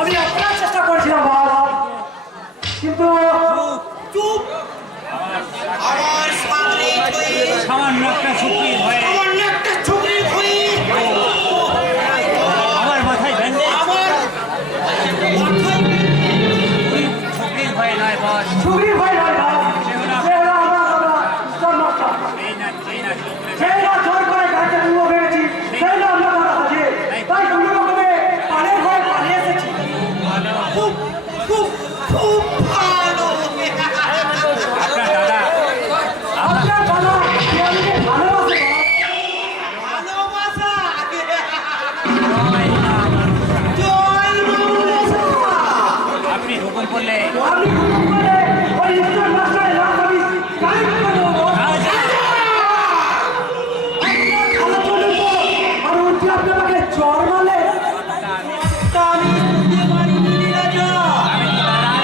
আমি আপনার চেষ্টা করেছিলাম বাবা, কিন্তু চুপ। আমার সামনে সামান্য একটা ঝুঁকি হয়ে সামান্য একটা ঝুঁকির হয়ে আমার মাথায় ব্যান্ডেজ। আমার মাথায় ঝুঁকির ভয়ে নয় বস, ছুরি ভয় নয় বাবা, সেগুলো সেগুলো আমরা জন্মস্থান। সেই না জোর করে গাড়িতে তুলবো ভেবেছি, সেই না আমরা ধরা আছে, তাই কোনো রকমে পানের ভয়ে পালিয়ে এসেছি। খুব খুব খুব ভালো। আপনার দাদা আপনার দাদা সে আমাকে ভালোবাসে বাবা। ভালোবাসা জয় মা মনসা। জয় ভালোবাসা। আপনি হুকুম করলে আমি হুকুম করে ওই ইস্টার মাস্টারের লাশ আমি গায়েব করে দেবো। আজ খালা চলুন তো, আর উঠে আপনি আমাকে জ্বর মারলে। তা আমি শুনতে পারিনি রাজা।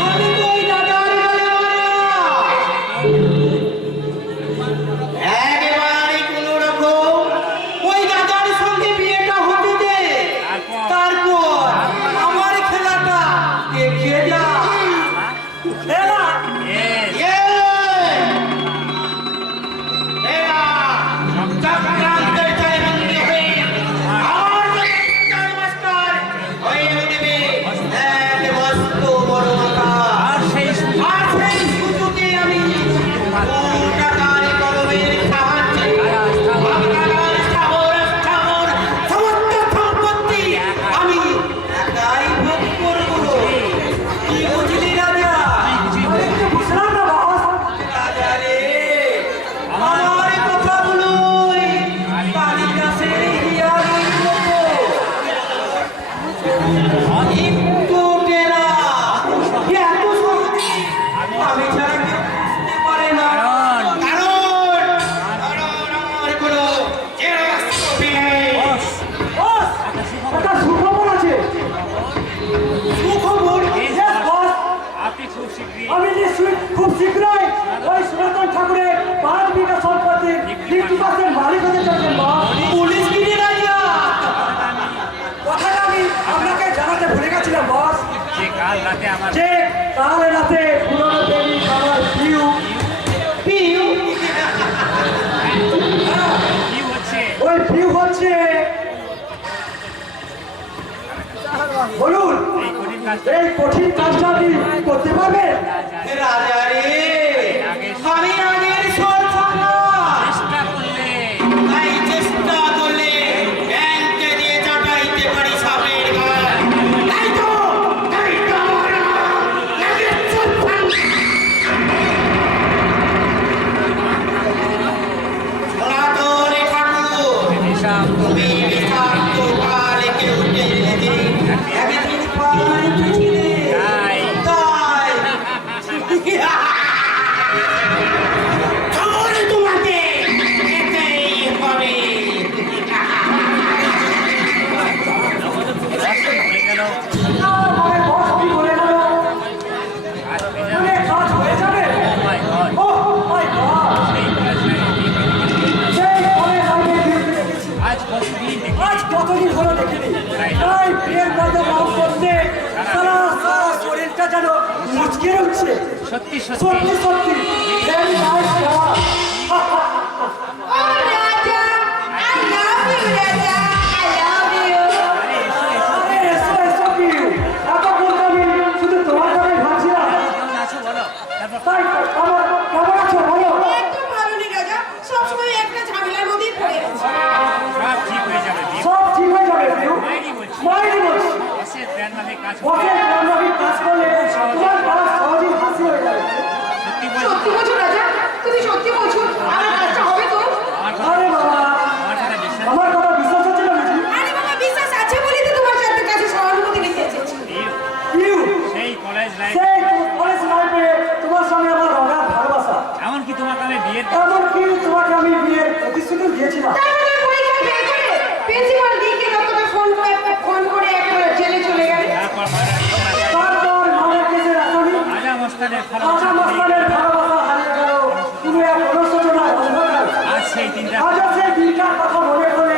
আমি তো ওই দাদার বলে একেবারে কোনো রকম ওই দাদার সঙ্গে বিয়েটা হতে দে, তারপর আমার খেলাটা দেখে যা। খেলা চক্রান্তের জয়বন্দী হয়ে আমার চক্রান্তের মাস্টার হয়ে উঠবে এক মস্ত বড় মাথা। আর সেই আর সেই সুযোগে আমি টাকার কলমের সাহায্যে আপনার স্থাবর স্থাবর সমস্ত সম্পত্তি আমি একাই ভোগ করবো। কি বুঝলি রাজা? আমি তো বুঝলাম না বাবা। রাজা রে, আমার কথাগুলোই কালিদাসের হিয়ারের মতো একটু টেরা। এত সহজে আমি ছাড়া কেউ বুঝতে পারে না। কারণ আমার কোনো জেরক্স কপি নেই। বস, বস, একটা সুখবর আছে। সুখবর? Yes, boss। আপনি খুব শীঘ্রই আমি নিশ্চয়ই খুব শীঘ্রই ওই সনাতন ঠাকুরের 5 বিঘা সম্পত্তির 50% মালিক হতে চলেছেন boss। পুলিশ গিরি রাজা। কথাটা আমি আপনাকে জানাতে ভুলে গেছিলাম বস, যে কাল রাতে আমার যে কাল রাতে পুরনো দেবী আমার পিউ পিউ কি হচ্ছে ওই পিউ হচ্ছে, বলুন এই কঠিন কাজটা এই কঠিন কাজটা আপনি করতে পারবেন? রাজা রে, আমি আগের সরকার চেষ্টা করলে তাই চেষ্টা করলে ব্যাংকে দিয়ে চাটাইতে পারি সাপের গায়ে। তাই তো আমার আগের সরকার। সনাতন ঠাকুর, হিসাব তুমি বিষাক্ত কালে কেউ টেনে দিন একদিন পাল্টেছিলে। তাই তাই খবর তোমাকে যেতেই হবে। ভুলে গেল আমার বস কি বলে গেল? আজ ভেজা মানে কাজ হয়ে যাবে? মাই গড ও মাই গড, সেই কলেজ সেই কলেজ আমি বিয়ে দেখেছি। আজ কতদিন দেখি আজ কতদিন হলো দেখিনি, তাই বিয়ের মধ্যে নাম করতে সারা সারা শরীরটা যেন মুচকে উঠছে। সত্যি সত্যি সত্যি সত্যি very nice job. Oh, Raja, I love you, Raja. I love you. আরে এসো এসো আরে এসো এসো কি এতক্ষণ তো আমি শুধু তোমার কথাই ভাবছিলাম। কেমন আছো বলো তারপর তাই আমার কেমন আছো বলো? একদম ভালো নেই, রাজা। সবসময় একটা ঝামেলার মধ্যেই পড়ে আছে। সব ঠিক হয়ে যাবে বিয়ে সব ঠিক হয়ে যাবে পিউ। মাইরি বলছি মাইরি বলছি, এসে প্ল্যান কাজ ওকে বান্ধবী কাজ করলে তোমার কাজ সহজেই হাসি হয়ে যাবে। সত্যি সত্যি বলছি বলছো, রাজা? তুমি সত্যি বলছো? আমার কাজটা হবে তো? আমার কথা আরে বাবা, আমার কথা বিশ্বাস আমার কথা বিশ্বাস হচ্ছে না বুঝি? আরে বাবা, বিশ্বাস আছে বলেই তো তোমার কাছে সহানুভূতি নিতে এসেছি। পিউ, সেই কলেজ লাইফ সেই কলেজ লাইফে তোমার সঙ্গে আমার অগাধ ভালোবাসা, এমনকি তোমাকে আমি বিয়ের এমনকি তোমাকে আমি বিয়ের প্রতিশ্রুতি দিয়েছিলাম। তারপরে পরীক্ষা ফেল করে প্রিন্সিপাল দিকে তোমাকে ফোন করে একেবারে জেলে চলে গেলে। তারপর তারপর মামার কেসের আসামি রাজা মস্তানের রাজা মস্তানের ভালোবাসা হারিয়ে গেল তুমি এক অনুশোচনার অন্ধকার। আজ সেই দিনটা আজও সেই দিনটার কথা মনে করে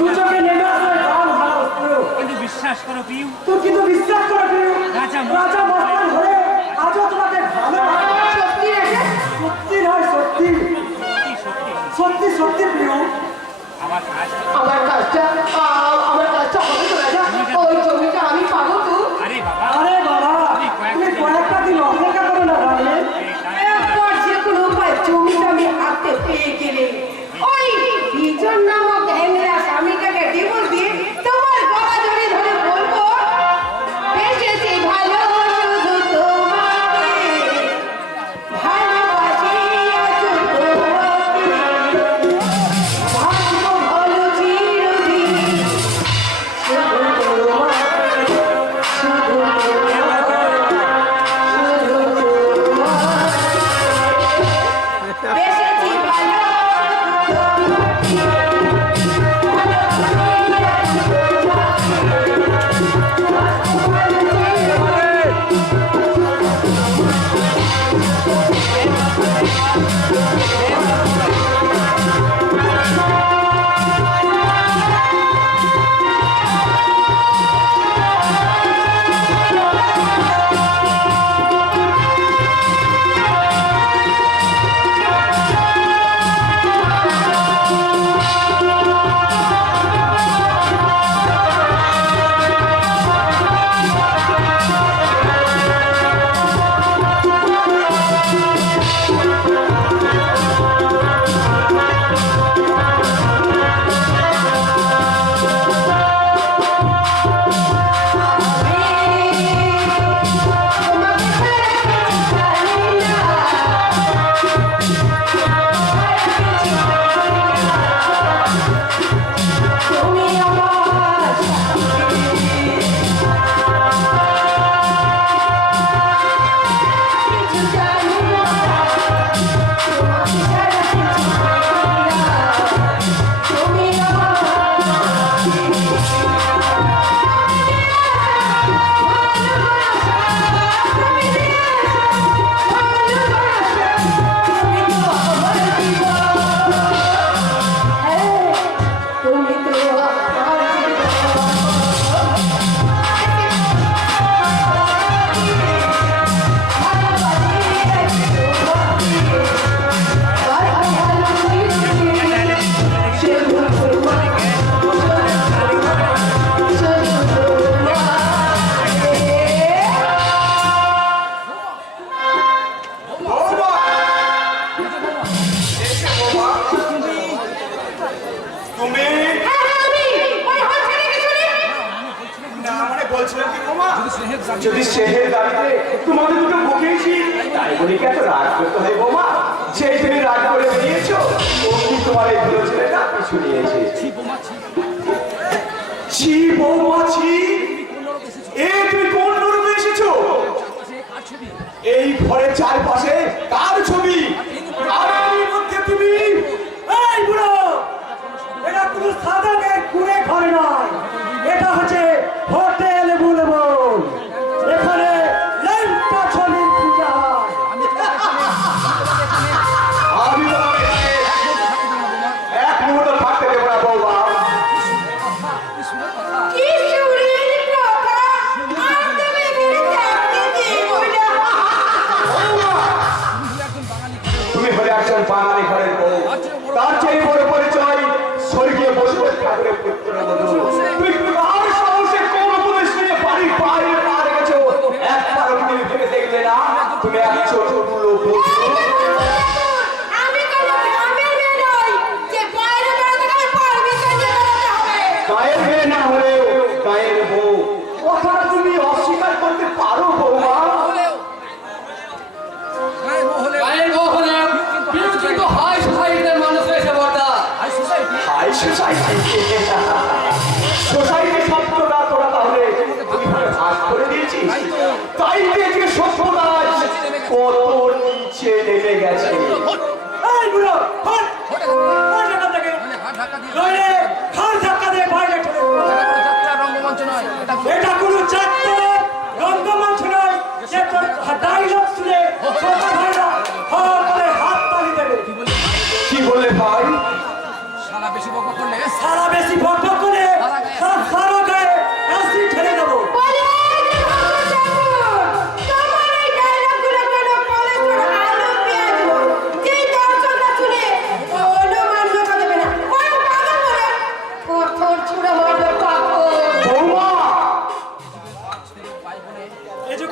দু চোখে নেমে আসে গান ভালো কিন্তু বিশ্বাস করো পিউ। তুই কিন্তু বিশ্বাস করে প্রিয় রাজা রাজা মস্তান হয়ে আজও তোমাকে ভালোবাসে। সত্যি রেখে সত্যি নয় সত্যি সত্যি সত্যি প্রিয়। আমার কাজ আমার কাজটা হবে তো রাজা ওই জমিটা আমি পাবো তো আরে বাবা আরে বাবা তুমি কয়েকটা দিন অপেক্ষা করো না ভাই। একবার যে কোনো উপায় জমিটা আমি হাতে পেয়ে গেলে ওই বিজন নামক হ্যাংরা স্বামীটাকে ডিভোর্স দিয়ে তোমার গলা জড়িয়ে ধরে বলবো বেঁচেছি ভালো শুধু তোমাকে ভালোবাসি আজ তোমাকে ভাগ্য ভালো চিরদিন শুধু তোমাকে শুধু বেঁচেছি ভালো তুমি আমার কিছু জানি না তোমাকে ছাড়া কিছু জানি না তুমি তুমি তো তুমি না মানে বলছিলাম কি বোমা যদি শেহের গাড়িতে তোমাদের দুটো বকেছি তাই বলে কি এত রাগ করতে হয় বোমা সেই তুমি রাগ করে বেরিয়েছো অমনি তোমার এই ভালো ছেলেটা পিছু নিয়েছে ছি বৌমা ছি এ তুমি কোন রূপে এসেছো এই ঘরের চারপাশে কার ছবি আর এর মধ্যে তুমি এই বুড়ো এটা কোনো সাদা গেট ঘুরে ঘরে নয় এটা হচ্ছে হোটেল বুলবুল এখানে ল্যাম্পা ছলির পূজা হয়। আমি তোমার এখানে এক মুহূর্ত থাকতে দেবো না বৌমা কি সুরের কথা আর তুমি এখানে থাকতে দেবো না তুমি হলে একজন বাঙালি ঘরের বউ তার চেয়ে বড় পরিচয় স্বর্গীয় পশুপতি ঠাকুরের পুত্রবধূ তুমি কার সাহসে কোন উপদেশ নিয়ে বাড়ির বাইরে পা রেখেছো একবারও তুমি ভেবে দেখলে না তুমি এক ছোট লোক আমি কোনো গ্রামের মেয়ে নই যে বাইরে বেরোতে গেলে পারমিশন নিয়ে বেরোতে হবে গায়ের মেয়ে না হলেও গায়ের বউ কথাটা তুমি অস্বীকার করতে পারো বৌমা হাই সোসাইটি সোসাইটি শব্দটা তোরা তাহলে তুমি ভাগ করে দিয়েছিস তাই দেখে সভ্যতাজ কত নিচে নেমে গেছে এই বুড়ো হট হট এখান থেকে নইলে ঘাড় ধাক্কা দিয়ে বাইরে ঠেলে দেবো। এটা কোনো যাত্রা রঙ্গমঞ্চ নয় যে তোর ডায়লগ শুনে ছোট ভাইরা হর করে হাত তালি দেবে। কি বললে ভাই সারা বেশি বকবক করলে সারা গায়ে অ্যাসিড ঢেলে দেবো।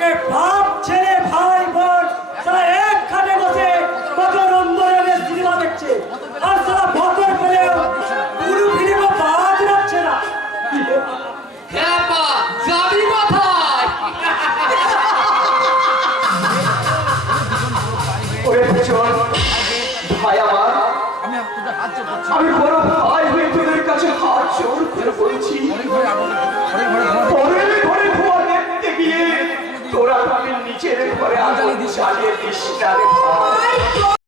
আজকে বাপ ছেলে ভাই বোন তারা এক খাটে বসে কত নম্বরে সিনেমা দেখছে আর তারা বছর পেলেও পুরো ফিল্মও বাদ রাখছে না। হ্যাঁ পা যাবি কোথায়? ওরে পেছন ভাই আমার, আমি বড় ভাই হয়ে তোদের কাছে হাত জোর করে বলছি, পরের ঘরে ধোয়া দেখতে গিয়ে তোরা আমি নিচের ঘরে আগুন জ্বালিয়ে দিস না রে ভাই।